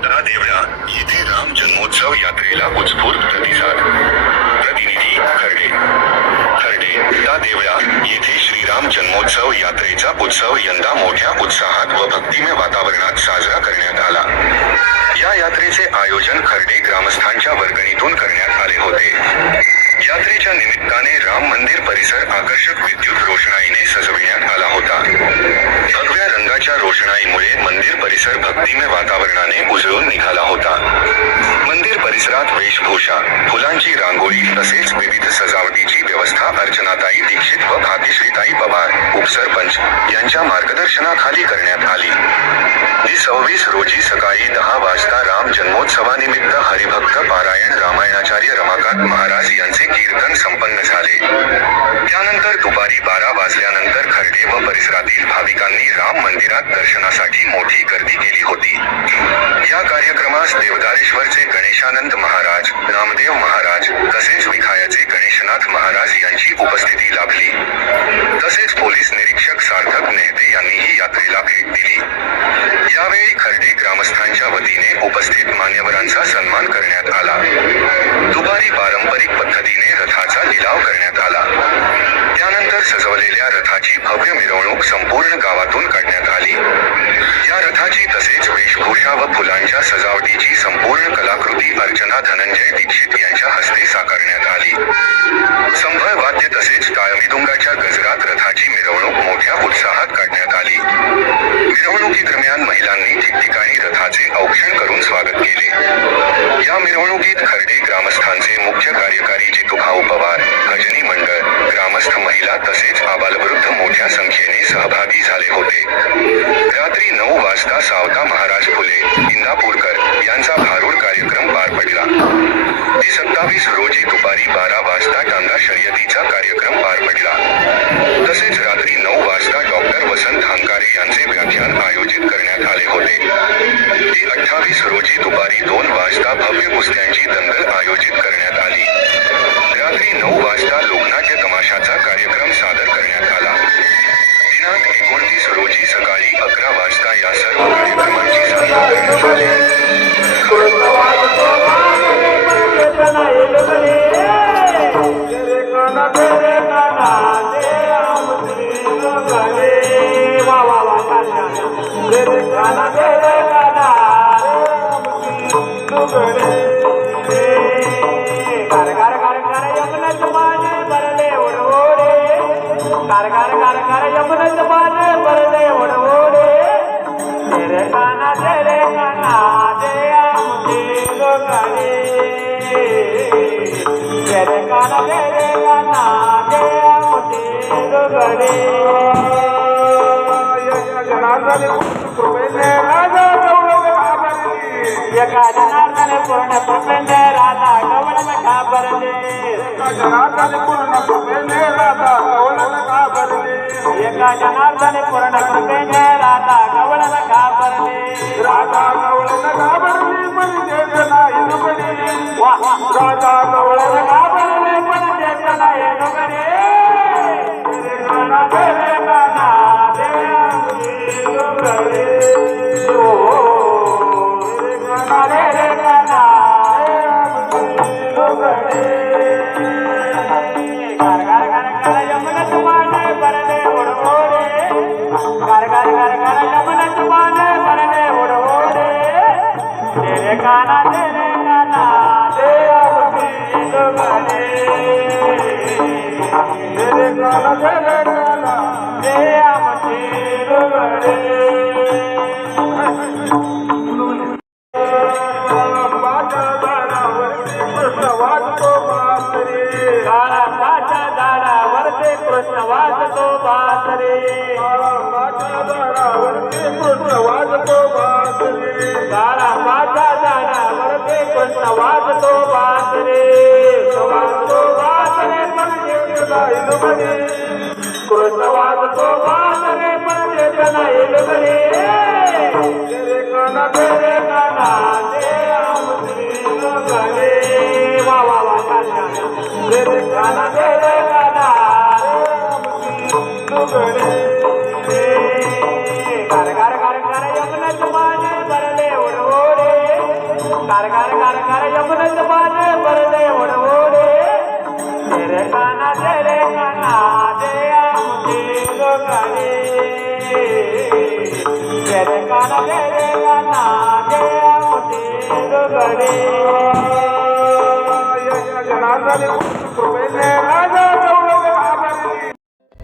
देवळा येथे राम जन्मोत्सव यात्रेला उत्स्फूर्त प्रतिसाद. प्रतिनिधी खर्डे. देवळा येथे श्रीराम जन्मोत्सव यात्रेचा उत्सव यंदा मोठ्या उत्साहात व भक्तिमय वातावरणात साजरा करण्यात आला. या यात्रेचे आयोजन खर्डे ग्रामस्थांच्या वर्गणीतून करण्यात आले होते. यात्रेच्या निमित्ताने राम मंदिर परिसर आकर्षक विद्युत रोषणाईने सजविण्यात आला होता. भगव्या रंगाच्या रोषणाईमुळे मंदिर परिसर भक्तिमय वातावरणाने उजळून निघाला होता. मंदिर परिसरात वेशभूषा, फुलांची रांगोळी तसेच विविध सजावटीची व्यवस्था अर्चनाताई दीक्षित व भाग्यश्रीताई पवार, उपसरपंच यांच्या मार्गदर्शनाखाली करण्यात आली. 26 रोजी सकाळी 10 वाजता राम जन्मोत्सवानिमित्त हरिभक्त पारायण रामायणाचार्य रमाकांत महाराज यांचे कीर्तन संपन्न झाले. त्यानंतर दुपारी 12 वाजल्यानंतर खर्डे व परिसरातील भाविकांनी राम मंदिरात दर्शनासाठी मोठी गर्दी केली होती. या कार्यक्रमास देवदारेश्वरचे गणेशानंद महाराज, नामदेव महाराज तसेच विखायाचे गणेशनाथ महाराज यांची उपस्थिती लाभली. तसेच पोलीस निरीक्षक सार्थक नेहते यांनीही यात्रेला भेट दिली. यावेळी खर्डे ग्रामस्थांच्या वतीने उपस्थित मान्यवरांचा सन्मान करण्यात आला. दुपारी पारंपरिक पद्धतीने रथाचा लिलाव करण्यात आला. त्यानंतर सजवलेल्या रथाची भव्य मिरवणूक संपूर्ण गावातून काढण्यात आली. या रथाची तसेच वेशभूषा व फुलांच्या सजावटीची संपूर्ण कलाकृती अर्चना धनंजय दीक्षित यांच्या हस्ते साकारण्यात आली. संभळ वाद्य तसेच टाळमृदुंगाच्या गजरात रथाची मिरवणूक मोठ्या उत्साहात काढण्यात आली. मिरवणुकीदरम्यान महिलांनी ठिकठिकाणी रथाचे औक्षण करून स्वागत केले. या मिरवणुकीत खर्डे ग्रामस्थांचे मुख्य कार्यकारी जितूभाऊ पवार, भजनी मंडळ, ग्रामस्थ महिला तसेच आबालवृद्ध मोठ्या संख्येने सहभागी झाले होते. रात्री 9 वाजता सावता महाराज फुले, इंदापूरकर यांचा भारूड कार्यक्रम पार पडला. 27 रोजी दुपारी 12 वाजता टांगा शर्यतीचा कार्यक्रम पार पडला. तसेच रात्री 9 वाजता डॉक्टर वसंत हांकारे यांचे व्याख्यान आयोजित करण्यात आले होते. 28 रोजी दुपारी 2 वाजता भव्य कुस्त्यांची दंगल आयोजित करण्यात आली. रात्री 9 वाजता लोकनाट्य तमाशाचा कार्यक्रम सादर करण्यात आला. दिनांक 29 रोजी सकाळी 11 वाजता या सर्व कार्यक्रमांची सांगता करण्यात आली. एका जनार्दने पूर्ण कृपेने राधा कवळण घाबरले. एका जनार्दने पूर्ण कृपेने राधा कवळण घाबरले. एका जनार्दने पूर्ण कृपेने राधा कवळण घाबरले. राधा कवळण घाबरली म्हणजे नाही नुगडे. राधा कवळण घाबरले म्हणजे नाही नुगडे. कार कार कार कार यमुना तुम्हाने भरले उडवोडे. कार कार कार कार यमुनेच पाणी भरले ओढ ओढे तेरे काना तेरे